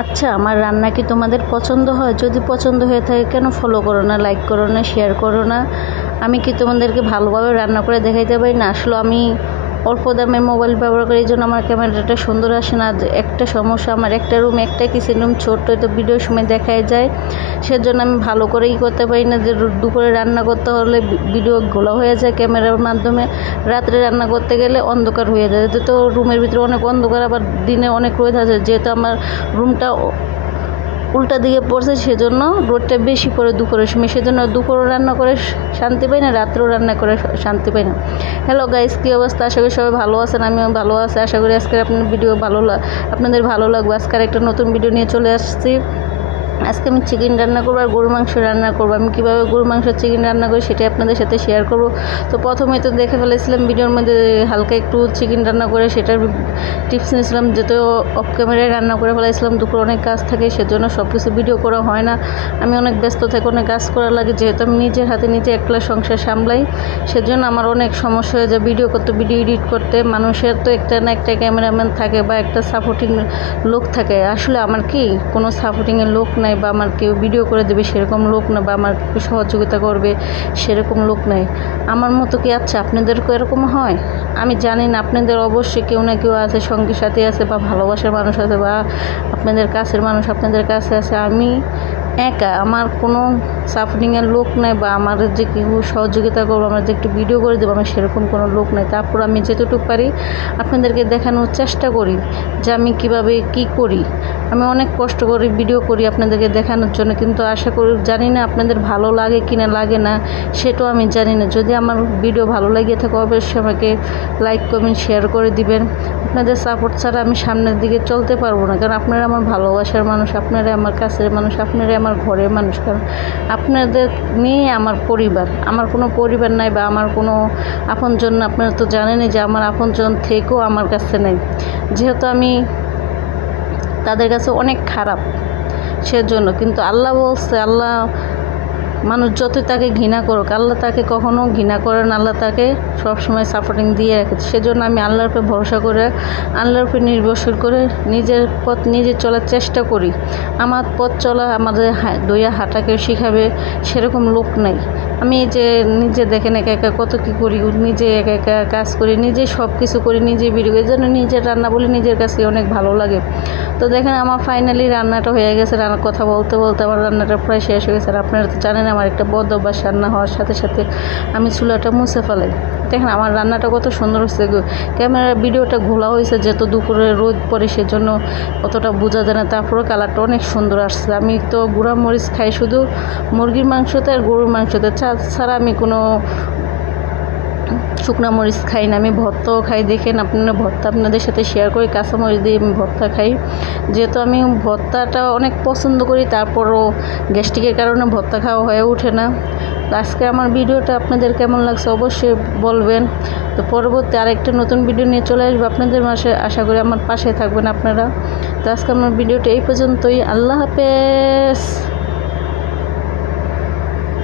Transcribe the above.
আচ্ছা, আমার রান্না কি তোমাদের পছন্দ হয়? যদি পছন্দ হয়ে থাকে কেন ফলো করো না, লাইক করো না, শেয়ার করো না? আমি কি তোমাদেরকে ভালোভাবে রান্না করে দেখাইতে পারি না? আসলে আমি অল্প দামে মোবাইল ব্যবহার করি, এই জন্য আমার ক্যামেরাটা সুন্দর আসে না। একটা সমস্যা, আমার একটা রুম, একটা কিচেন রুম ছোট্ট, তো ভিডিওর সময় দেখাই যায়। সেজন্য আমি ভালো করেই করতে পারি না, যে দুপুরে রান্না করতে হলে ভিডিও ঘোলা হয়ে যায় ক্যামেরার মাধ্যমে। রাত্রে রান্না করতে গেলে অন্ধকার হয়ে যায়, তো রুমের ভিতরে অনেক অন্ধকার, আবার দিনে অনেক রোদ আছে। যেহেতু আমার রুমটা উল্টা দিকে পড়ছে, সেজন্য রোদটা বেশি পড়ে দুপুরের সময়, সেজন্য দুপুরও রান্না করে শান্তি পাই না, রাত্রেও রান্না করে শান্তি পাই না। হ্যালো গাইস, কী অবস্থা? আশা করি সবাই ভালো আছেন, আমিও ভালো আছি। আশা করি আজকের আপনার ভিডিও আপনাদের ভালো লাগবে। আজকের একটা নতুন ভিডিও নিয়ে চলে আসছি। আজকে আমি চিকেন রান্না করবো আর গরুর মাংস রান্না করবো। আমি কীভাবে গরুর মাংস চিকেন রান্না করি সেটাই আপনাদের সাথে শেয়ার করব। তো প্রথমে তো দেখে ফেলেছিলাম ভিডিওর মধ্যে হালকা একটু চিকেন রান্না করে, সেটার টিপস নিয়েছিলাম। যেহেতু অফ ক্যামেরায় রান্না করে ফেলেছিলাম, দুপুর অনেক কাজ থাকে, সেজন্য সব কিছু ভিডিও করা হয় না। আমি অনেক ব্যস্ত থাকি, অনেক কাজ করা লাগে। যেহেতু আমি নিজের হাতে নিজে একলা সংসার সামলাই, সেজন্য আমার অনেক সমস্যা হয়ে যায় ভিডিও করতে, ভিডিও এডিট করতে। মানুষের তো একটা না একটা ক্যামেরাম্যান থাকে বা একটা সাপোর্টিং লোক থাকে। আসলে আমার কি কোনো সাপোর্টিংয়ের লোক নাই, বা আমার কেউ ভিডিও করে দেবে সেরকম লোক না, বা আমার কেউ সহযোগিতা করবে সেরকম লোক নাই। আমার মতো কি আচ্ছা আপনাদেরও এরকম হয়? আমি জানি না, আপনাদের অবশ্যই কেউ না কেউ আছে, সঙ্গী সাথী আছে, বা ভালোবাসার মানুষ আছে, বা আপনাদের কাছের মানুষ আপনাদের কাছে আছে। আমি একা, আমার কোনো সাপোর্টিংয়ের লোক নাই, বা আমার যে কেউ সহযোগিতা করবো, আমার যে একটু ভিডিও করে দেবো, আমার সেরকম কোনো লোক নাই। তারপর আমি যেতটুকু পারি আপনাদেরকে দেখানোর চেষ্টা করি যে আমি কীভাবে কী করি। আমি অনেক কষ্ট করি, ভিডিও করি আপনাদেরকে দেখানোর জন্য, কিন্তু আশা করি জানি না আপনাদের ভালো লাগে কি না লাগে না, সেটাও আমি জানি না। যদি আমার ভিডিও ভালো লাগে থাকে অবশ্যই আমাকে লাইক কমেন্ট শেয়ার করে দিবেন। আপনাদের সাপোর্ট ছাড়া আমি সামনের দিকে চলতে পারবো না, কারণ আপনারা আমার ভালোবাসার মানুষ, আপনারা আমার কাছের মানুষ, আপনারা আমার ঘরের মানুষ। কারণ আপনাদের নিয়ে আমার পরিবার, আমার কোনো পরিবার নাই, বা আমার কোনো আপনজন। আপনারা তো জানেনই যে আমার আপনজন থেকেও আমার কাছে নেই, যেহেতু আমি তাদের কাছে অনেক খারাপ, সেজন্য। কিন্তু আল্লাহ বলছে, আল্লাহ মানুষ যতই তাকে ঘৃণা করুক, আল্লাহ তাকে কখনো ঘৃণা করেন, আল্লাহ তাকে সবসময় সাপোর্টিং দিয়ে রাখে। সেজন্য আমি আল্লাহর উপরে ভরসা করে, আল্লাহর উপরে নির্ভরশীল করে নিজের পথ নিজে চলার চেষ্টা করি। আমার পথ চলা আমাদের দইয়া হাঁটাকেও শিখাবে সেরকম লোক নাই। আমি যে নিজে দেখেন একা একা কত কী করি, নিজে একা একা কাজ করি, নিজে সব কিছু করি, নিজে ভিডিও, এই জন্য নিজের রান্না বলে নিজের কাছে অনেক ভালো লাগে। তো দেখেন আমার ফাইনালি রান্নাটা হয়ে গেছে। রান্নার কথা বলতে বলতে আমার রান্নাটা প্রায় শেষ হয়ে গেছে। আর আপনারা তো জানেন আমার একটা বদ অভ্যাস, রান্না হওয়ার সাথে সাথে আমি চুলাটা মুছে ফেলাই। দেখেন আমার রান্নাটা কত সুন্দর হয়েছে। ক্যামেরার ভিডিওটা ঘোলা হয়েছে, যেহেতু দুপুরে রোদ পড়ে সেজন্য অতটা বোঝা যায় না। তারপরেও কালারটা অনেক সুন্দর আসছে। আমি তো গুঁড়া মরিচ খাই শুধু মুরগির মাংসতে আর গরুর মাংসতে, ছাড়া আমি কোনো শুকনো মরিচ খাই না। আমি ভর্তাও খাই, দেখেন আপনারা, ভর্তা আপনাদের সাথে শেয়ার করি। কাঁচামরিচ দিয়ে আমি ভর্তা খাই, যেহেতু আমি ভর্তাটা অনেক পছন্দ করি। তারপরও গ্যাস্ট্রিকের কারণে ভর্তা খাওয়া হয়ে ওঠে না। তো আজকে আমার ভিডিওটা আপনাদের কেমন লাগছে অবশ্যই বলবেন। তো পরবর্তী আরেকটা নতুন ভিডিও নিয়ে চলে আসবো আপনাদের মাসে। আশা করি আমার পাশে থাকবেন আপনারা। তো আজকে আমার ভিডিওটা এই পর্যন্তই। আল্লাহ হাফেজ।